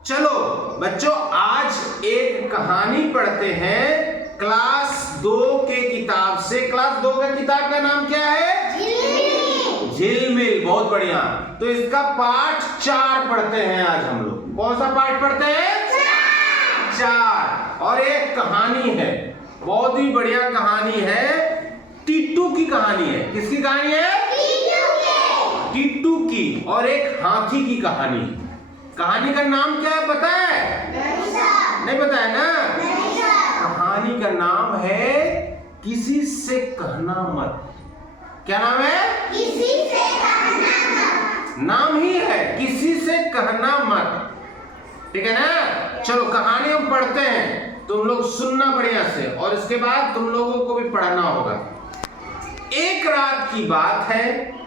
चलो बच्चों, आज एक कहानी पढ़ते हैं क्लास 2 के किताब से। क्लास 2 का किताब का नाम क्या है? झिलमिल। बहुत बढ़िया। तो इसका पाठ 4 पढ़ते हैं आज हम लोग। कौन सा पाठ पढ़ते हैं? 4। और एक कहानी है, बहुत ही बढ़िया कहानी है। टीटू की कहानी है। किसकी कहानी है? टीटू की। और एक हाथी की कहानी। कहानी का नाम क्या है पता है? नहीं पता है ना? कहानी का नाम है किसी से कहना मत। क्या नाम है? किसी से कहना मत। नाम ही है, किसी से कहना मत। ठीक है ना? चलो कहानी हम पढ़ते हैं, तुम लोग सुनना बढ़िया से, और इसके बाद तुम लोगों को भी पढ़ना होगा। एक रात की बात है।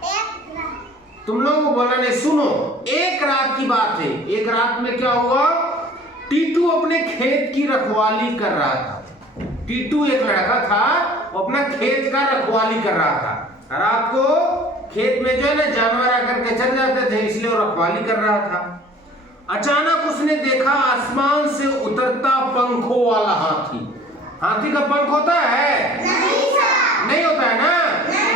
तुम लोगों को बोलना नहीं, सुनो। एक रात की बात है। एक रात में क्या हुआ? टीटू अपने खेत की रखवाली कर रहा था। टीटू एक लड़का था, वो अपना खेत का रखवाली कर रहा था। रात को खेत में जो है ना जानवर आकर के चल जाते थे, इसलिए वो रखवाली कर रहा था। अचानक उसने देखा आसमान से उतरता पंखों वाला हाथी। हाथी का पंख होता है? नहीं होता है ना?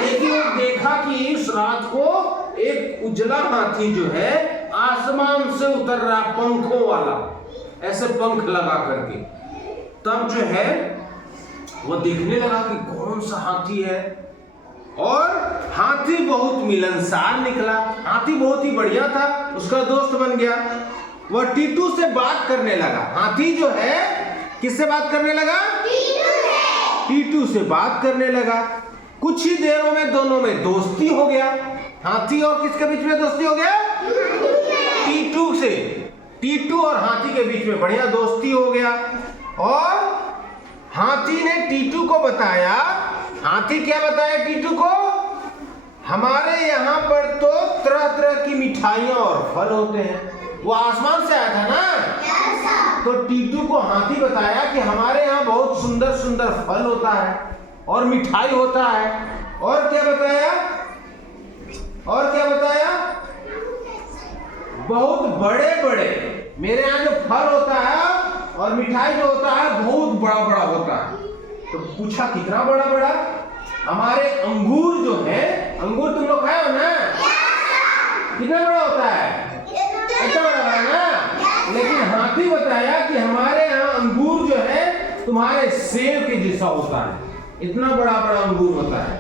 लेकिन वो देखा कि इस रात को एक उजला हाथी जो है आसमान से उतर रहा, पंखों वाला, ऐसे पंख लगा करके। तब जो है वो देखने लगा कि कौन सा हाथी है, और हाथी बहुत मिलनसार निकला। हाथी बहुत ही बढ़िया था, उसका दोस्त बन गया। वह टीटू से बात करने लगा। हाथी जो है किससे बात करने लगा? टीटू से बात करने लगा। कुछ ही देरों में दोनों में दोस्ती हो गया। हाथी और किसके बीच में दोस्ती हो गया? टीटू से। टीटू और हाथी के बीच में बढ़िया दोस्ती हो गया। और हाथी ने टीटू को बताया। हाथी क्या बताया टीटू को? हमारे यहाँ पर तो तरह तरह की मिठाइयाँ और फल होते हैं। वो आसमान से आया था ना, तो टीटू को हाथी बताया कि हमारे यहाँ बहुत सुंदर सुंदर फल होता है और मिठाई होता है। और क्या बताया? और क्या बताया? बहुत बड़े बड़े मेरे यहाँ जो फल होता है और मिठाई जो होता है बहुत बड़ा बड़ा होता है। तो पूछा कितना बड़ा बड़ा? हमारे अंगूर जो है, अंगूर तुम लोग खाए हो ना? कितना बड़ा होता है? इतना बड़ा है ना? लेकिन हाथी बताया कि हमारे यहाँ अंगूर जो है तुम्हारे सेब के जैसा होता है, इतना बड़ा बड़ा अंगूर होता है।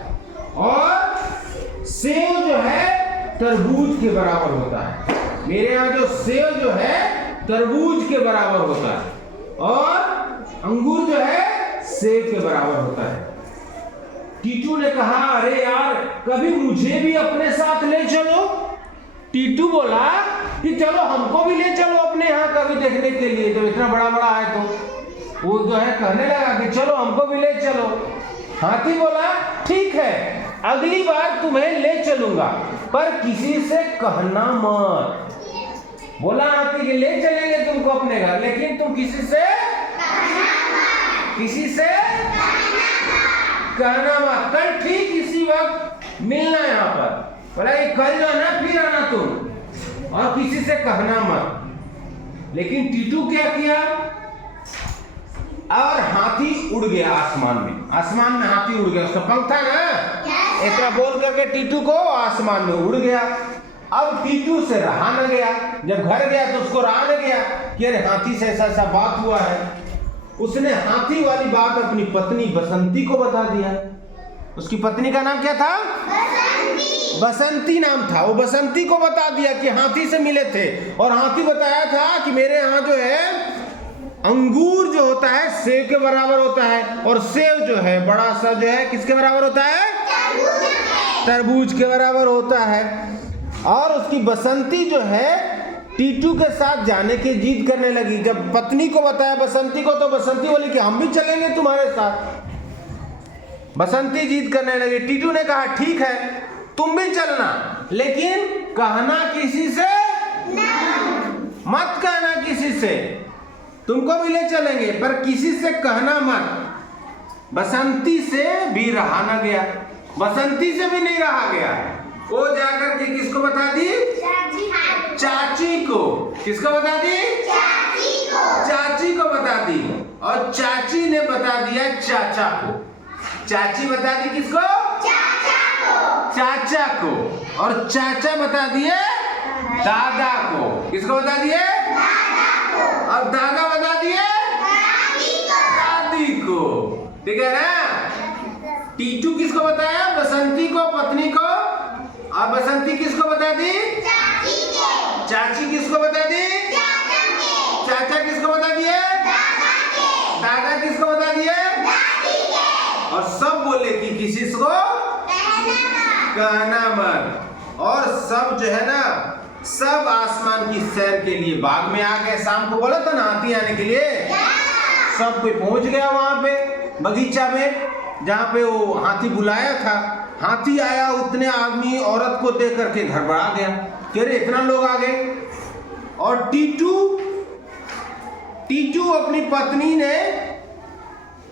और सेब जो है तरबूज के बराबर होता है। मेरे यहाँ जो सेब जो है तरबूज के बराबर होता है, और अंगूर जो है सेब के बराबर होता है। टीटू ने कहा, अरे यार कभी मुझे भी अपने साथ ले चलो। टीटू बोला कि चलो हमको भी ले चलो अपने यहाँ कभी देखने के लिए, जब इतना बड़ा बड़ा है। तो वो जो है कहने लगा कि चलो हमको भी ले चलो। हाथी बोला ठीक है, अगली बार तुम्हें ले चलूंगा, पर किसी से कहना मत। बोला हाथी कि ले चलेंगे तुमको अपने घर, लेकिन तुम किसी से कहना मत। कल ठीक इसी वक्त मिलना यहाँ पर। बोला कि कल जो है ना फिर आना तुम, और किसी से कहना मत। लेकिन टीटू क्या किया? और हाथी उड़ गया आसमान में। आसमान में हाथी उड़ गया, उसका पंख था ना, ऐसा बोल करके टीटू को आसमान में उड़ गया। अब टीटू से रहा न गया। जब घर गया तो उसको रहा न गया कि अरे हाथी से ऐसा ऐसा बात हुआ है। उसने हाथी वाली बात अपनी पत्नी बसंती को बता दिया। उसकी पत्नी का नाम क्या था? बसंती नाम था। वो बसंती को बता दिया कि हाथी से मिले थे, और हाथी बताया था कि मेरे यहाँ जो है अंगूर जो होता है सेब के बराबर होता है, और सेब जो है बड़ा सा जो है किसके बराबर होता है? तरबूज के बराबर होता है। और उसकी बसंती जो है टीटू के साथ जाने की जिद करने लगी। जब पत्नी को बताया बसंती को, तो बसंती बोली कि हम भी चलेंगे तुम्हारे साथ। बसंती जिद करने लगी। टीटू ने कहा ठीक है तुम भी चलना, लेकिन कहना किसी से मत, कहना किसी से। तुमको भी ले चलेंगे पर किसी से कहना मत। बसंती से भी रहा न गया। बसंती से भी नहीं रहा गया। वो जाकर के किसको बता दी? चाची को। किसको बता दी? चाचा को। चाची बता दी किसको? चाचा को। चाचा को। और चाचा बता दिए दादा को। किसको बता दिए? दादा को। और दादा बता दिए दादी को। दादी को। ठीक है ना? टीटू किसको बताया? बसंती को, पत्नी को। और बसंती किसको बता दी? चाची के। चाची किसको बता दी? चाचा के। चाचा किसको बता दिए? दादा के। दादा किसको बता दिए? दादी के। और सब बोले कि किसी को कहना मत। और सब जो है ना, सब आसमान की सैर के लिए बाग में आ गए। शाम को बोला था ना हाथी आने के लिए, सब कोई पहुंच गया वहां पे बगीचा में जहाँ पे वो हाथी बुलाया था। हाथी आया, उतने आदमी औरत को देख करके घबरा गया कि अरे इतना लोग आ गए। और टीटू अपनी पत्नी ने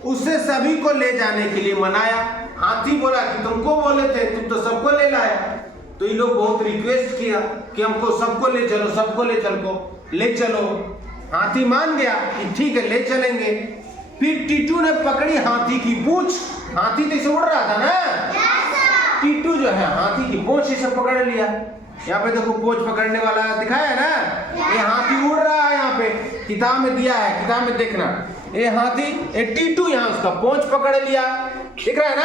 उससे सभी को ले जाने के लिए मनाया। हाथी बोला कि तुमको बोले थे, तुम तो सबको ले लाया। तो ये लोग बहुत रिक्वेस्ट किया कि हमको सबको ले चलो, सबको ले चलो। हाथी मान गया कि ठीक है ले चलेंगे। फिर टीटू ने पकड़ी हाथी की पूंछ। हाथी तो इसे उड़ रहा था ना, टीटू जो है हाथी की पूंछ इसे पकड़ लिया। यहाँ पे देखो पूंछ पकड़ने वाला दिखाया है ना, ये हाथी उड़ रहा है। यहाँ पे किताब में दिया है, किताब में देखना। ये हाथी, ये टीटू यहाँ उसका पूंछ पकड़ लिया, दिख रहा है ना?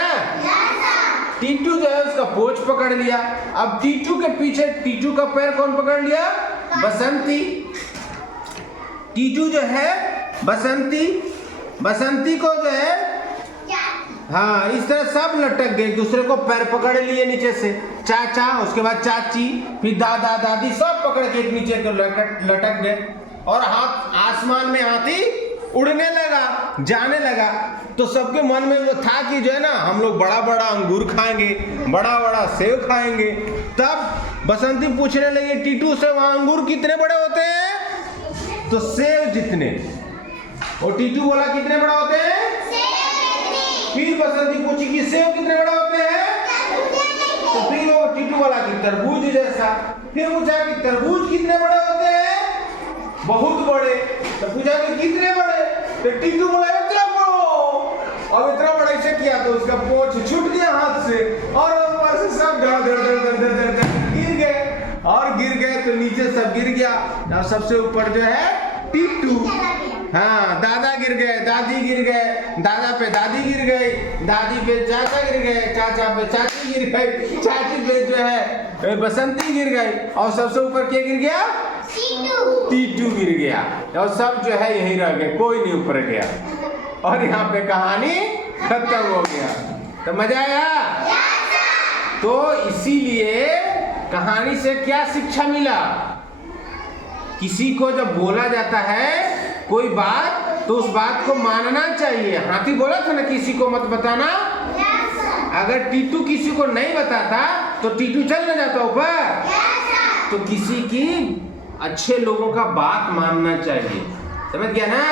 टीटू जो है उसका पूंछ पकड़ लिया। अब टीटू के पीछे टीटू का पैर कौन पकड़ लिया? बसंती। टीटू जो है बसंती को जो है, हाँ इस तरह सब लटक गए, दूसरे को पैर पकड़ लिए नीचे से। चाचा, उसके बाद चाची, फिर दादा दादी, सब पकड़ के एक नीचे को लटक गए। और हाथ आसमान में हाथी उड़ने लगा, जाने लगा। तो सबके मन में वो था कि जो है ना हम लोग बड़ा बड़ा अंगूर खाएंगे, बड़ा बड़ा सेब खाएंगे। तब बसंती पूछने लगी टीटू से, वहां अंगूर कितने बड़े होते हैं? तो सेब जितने। और टीटू बोला कितने बड़ा होते हैं? फिर बसंती पूछी कि सेब कितने बड़े होते हैं? तो फिर वो टीटू बोला कि तरबूज जैसा। फिर पूछा कि तरबूज कितने बड़े होते हैं? बहुत बड़े। तो पूछा कि कितने बड़े? तो टीटू बोला इतना बड़ा। अब इतना बड़ा इसे किया तो उसका पूंछ छूट गया हाथ से, और ऊपर से सब गिर गए। और गिर गए तो नीचे सब गिर गया। और सबसे ऊपर जो है टीटू। हाँ, दादा गिर गए, दादी गिर गए, दादा पे दादी गिर गई, दादी पे चाचा गिर गए, चाचा पे चाची गिर गई, चाची पे जो है बसंती गिर गई। और सबसे ऊपर क्या गिर गया? टीटू गिर गया। और सब जो है यही रह गए, कोई नहीं ऊपर गया। और यहाँ पे कहानी खत्म हो गया। तो मजा आया? तो इसीलिए कहानी से क्या शिक्षा मिला? किसी को जब बोला जाता है कोई बात, तो उस बात को मानना चाहिए। हाथी बोला था ना किसी को मत बताना। अगर टीटू किसी को नहीं बताता तो टीटू चल न जाता ऊपर। तो किसी की अच्छे लोगों का बात मानना चाहिए, समझ गया ना?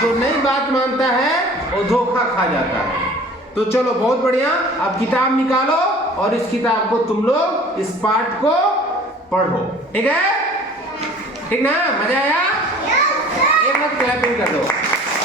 जो नहीं बात मानता है वो धोखा खा जाता है। तो चलो बहुत बढ़िया, अब किताब निकालो और इस किताब को तुम लोग इस पाठ को पढ़ो, ठीक है? ठीक ना? मजा आया? एक बार क्लैपिंग कर दो।